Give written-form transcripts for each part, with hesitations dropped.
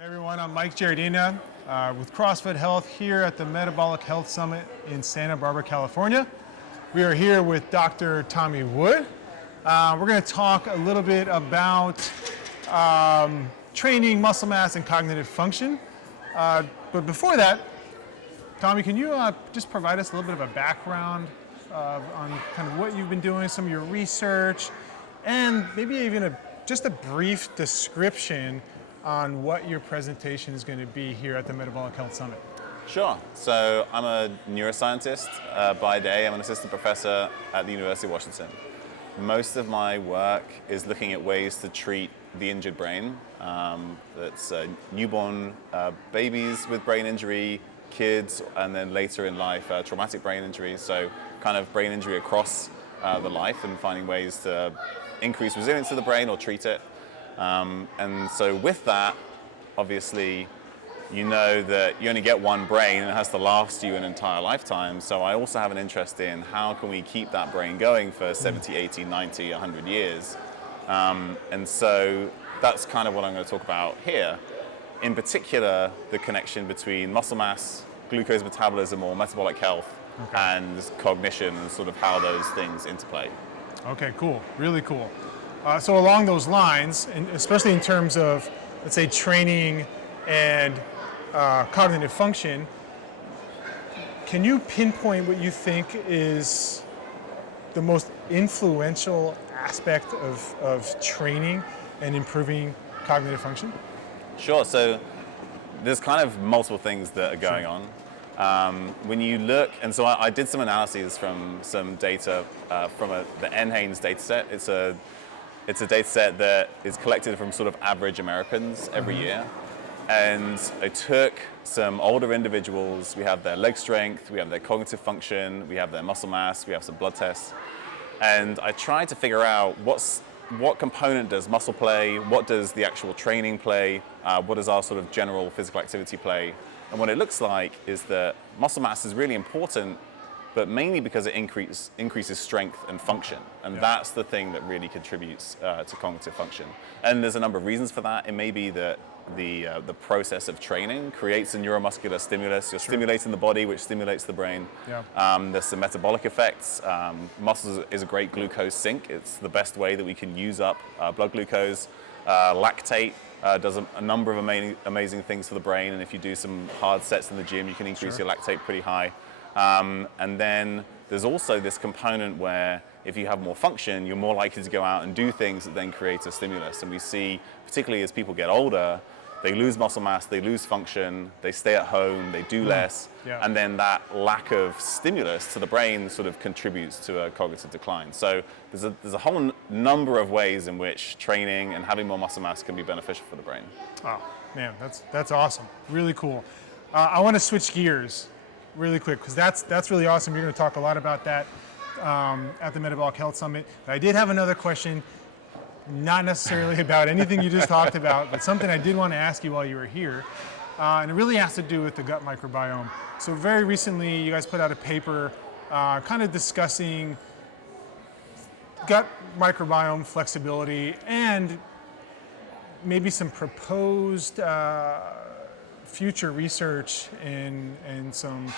Hey everyone, I'm Mike Giardina with CrossFit Health here at the Metabolic Health Summit in Santa Barbara, California. We are here with Dr. Tommy Wood. We're going to talk a little bit about training, muscle mass, and cognitive function. But before that, Tommy, can you just provide us a little bit of a background on kind of what you've been doing, some of your research, and maybe even just a brief description on what your presentation is going to be here at the Metabolic Health Summit? Sure. So I'm a neuroscientist by day. I'm an assistant professor at the University of Washington. Most of my work is looking at ways to treat the injured brain. That's newborn babies with brain injury, kids, and then later in life, traumatic brain injury. So kind of brain injury across the life and finding ways to increase resilience of the brain or treat it. And so with that, obviously, you know that you only get one brain and it has to last you an entire lifetime. So I also have an interest in how can we keep that brain going for 70, 80, 90, 100 years. And so that's kind of what I'm going to talk about here. In particular, the connection between muscle mass, glucose metabolism or metabolic health, and cognition and sort of how those things interplay. Okay, cool. Really cool. So along those lines, and especially in terms of, let's say, training and cognitive function, can you pinpoint what you think is the most influential aspect of training and improving cognitive function? Sure. So there's kind of multiple things that are going on. When you look, and so I did some analyses from some data from the NHANES data set. It's a data set that is collected from sort of average Americans every year. And I took some older individuals, we have their leg strength, we have their cognitive function, we have their muscle mass, we have some blood tests. And I tried to figure out what component does muscle play, what does the actual training play, what does our sort of general physical activity play. And what it looks like is that muscle mass is really important, but mainly because it increases strength and function. And that's the thing that really contributes to cognitive function. And there's a number of reasons for that. It may be that the process of training creates a neuromuscular stimulus. You're stimulating the body, which stimulates the brain. There's some metabolic effects. Muscle is a great glucose sink. It's the best way that we can use up blood glucose. Lactate does a number of amazing things for the brain. And if you do some hard sets in the gym, you can increase your lactate pretty high. And then there's also this component where if you have more function, you're more likely to go out and do things that then create a stimulus. And we see, particularly as people get older, they lose muscle mass, they lose function, they stay at home, they do less, and then that lack of stimulus to the brain sort of contributes to a cognitive decline. So there's a whole number of ways in which training and having more muscle mass can be beneficial for the brain. Oh, man, that's awesome. Really cool. I want to switch gears really quick, because that's really awesome. You're going to talk a lot about that at the Metabolic Health Summit. But I did have another question, not necessarily about anything you just talked about, but something I did want to ask you while you were here. And it really has to do with the gut microbiome. So very recently, you guys put out a paper kind of discussing gut microbiome flexibility and maybe some proposed future reach and some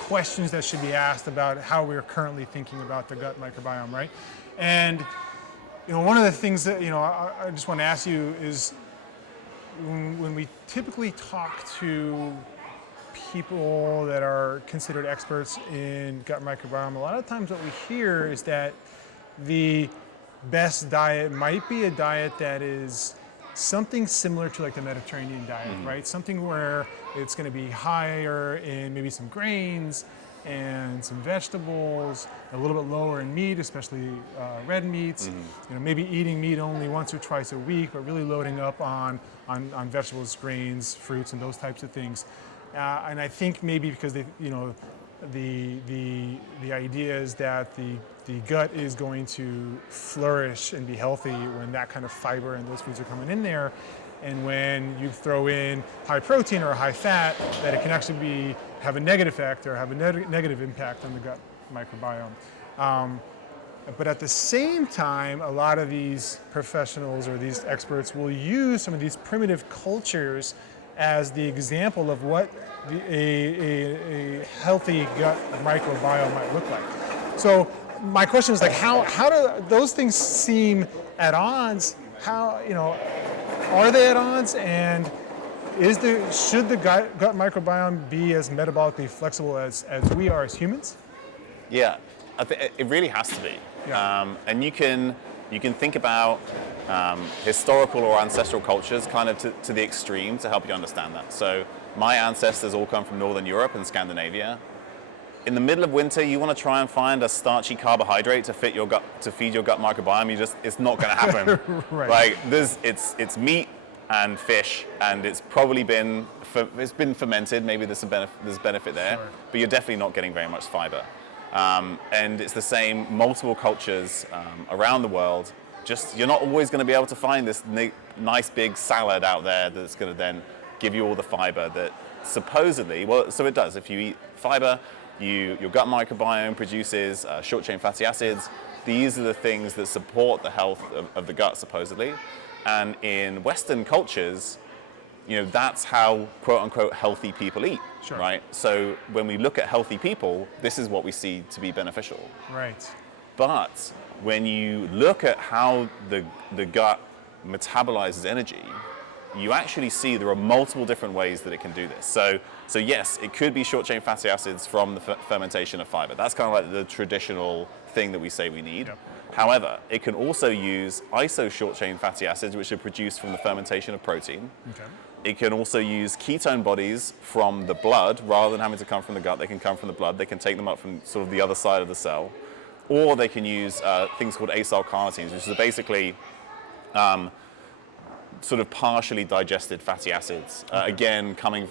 questions that should be asked about how we're currently thinking about the gut microbiome, right? And one of the things that I just want to ask you is when we typically talk to people that are considered experts in gut microbiome, a lot of times what we hear is that the best diet might be a diet that is something similar to like the Mediterranean diet, right? Something where it's going to be higher in maybe some grains and some vegetables, a little bit lower in meat, especially red meats. Maybe eating meat only once or twice a week, but really loading up on vegetables, grains, fruits, and those types of things. And I think maybe because the idea is that the gut is going to flourish and be healthy when that kind of fiber and those foods are coming in there. And when you throw in high protein or high fat, that it can actually have a negative effect or have a negative impact on the gut microbiome. But at the same time, a lot of these professionals or these experts will use some of these primitive cultures as the example of what a healthy gut microbiome might look like. So my question is like, how do those things seem at odds? How, are they at odds? And should the gut microbiome be as metabolically flexible as we are as humans? Yeah, I think it really has to be. Yeah. And you can think about historical or ancestral cultures kind of to the extreme to help you understand that. So my ancestors all come from Northern Europe and Scandinavia. In the middle of winter, you want to try and find a starchy carbohydrate to feed your gut microbiome. It's not going to happen. Right. Like it's meat and fish, and it's probably been fermented. Maybe there's benefit there, Sure. but you're definitely not getting very much fiber. And it's the same multiple cultures around the world. Just you're not always going to be able to find this nice big salad out there that's going to then give you all the fiber that supposedly, so it does. If you eat fiber, your gut microbiome produces short-chain fatty acids. These are the things that support the health of the gut, supposedly. And in Western cultures, that's how quote-unquote healthy people eat, Sure. right? So when we look at healthy people, this is what we see to be beneficial. Right. But when you look at how the gut metabolizes energy, you actually see there are multiple different ways that it can do this. So yes, it could be short-chain fatty acids from the fermentation of fiber. That's kind of like the traditional thing that we say we need. Yep. However, it can also use iso short-chain fatty acids, which are produced from the fermentation of protein. Okay. It can also use ketone bodies from the blood, rather than having to come from the gut. They can come from the blood. They can take them up from sort of the other side of the cell. Or they can use things called acyl carnitines, which is basically sort of partially digested fatty acids, again, coming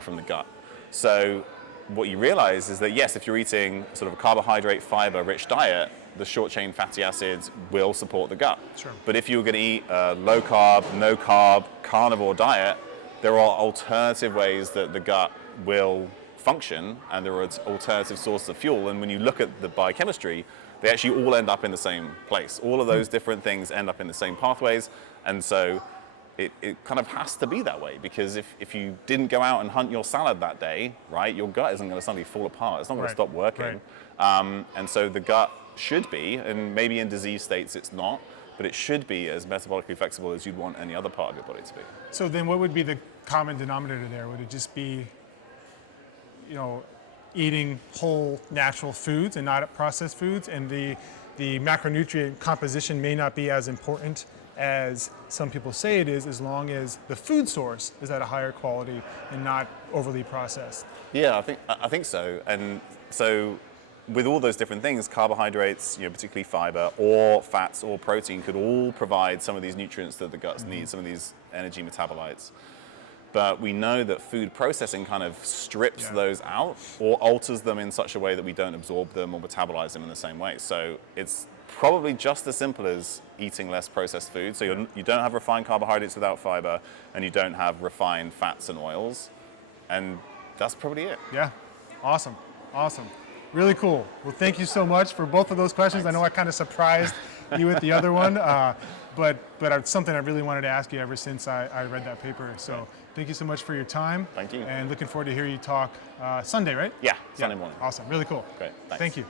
from the gut. So what you realize is that, yes, if you're eating sort of a carbohydrate, fiber-rich diet, the short-chain fatty acids will support the gut. Sure. But if you were going to eat a low-carb, no-carb, carnivore diet, there are alternative ways that the gut will function, and there are alternative sources of fuel. And when you look at the biochemistry, they actually all end up in the same place. All of those different things end up in the same pathways. And so it kind of has to be that way, because if you didn't go out and hunt your salad that day, right, your gut isn't going to suddenly fall apart. It's not going to stop working. Right. And so the gut should be, and maybe in disease states it's not, but it should be as metabolically flexible as you'd want any other part of your body to be. So then what would be the common denominator there? Would it just be, eating whole natural foods and not processed foods, and the macronutrient composition may not be as important as some people say it is, as long as the food source is at a higher quality and not overly processed? Yeah, I think so. And so with all those different things, carbohydrates, particularly fiber, or fats, or protein, could all provide some of these nutrients that the guts need, some of these energy metabolites. But we know that food processing kind of strips those out or alters them in such a way that we don't absorb them or metabolize them in the same way. So it's probably just as simple as eating less processed food. So you don't have refined carbohydrates without fiber, and you don't have refined fats and oils. And that's probably it. Yeah, awesome. Really cool. Well, thank you so much for both of those questions. Thanks. I know I kind of surprised you with the other one, but it's something I really wanted to ask you ever since I read that paper. So thank you so much for your time. Thank you. And looking forward to hearing you talk Sunday, right? Yeah, Sunday morning. Awesome. Really cool. Great. Thanks. Thank you.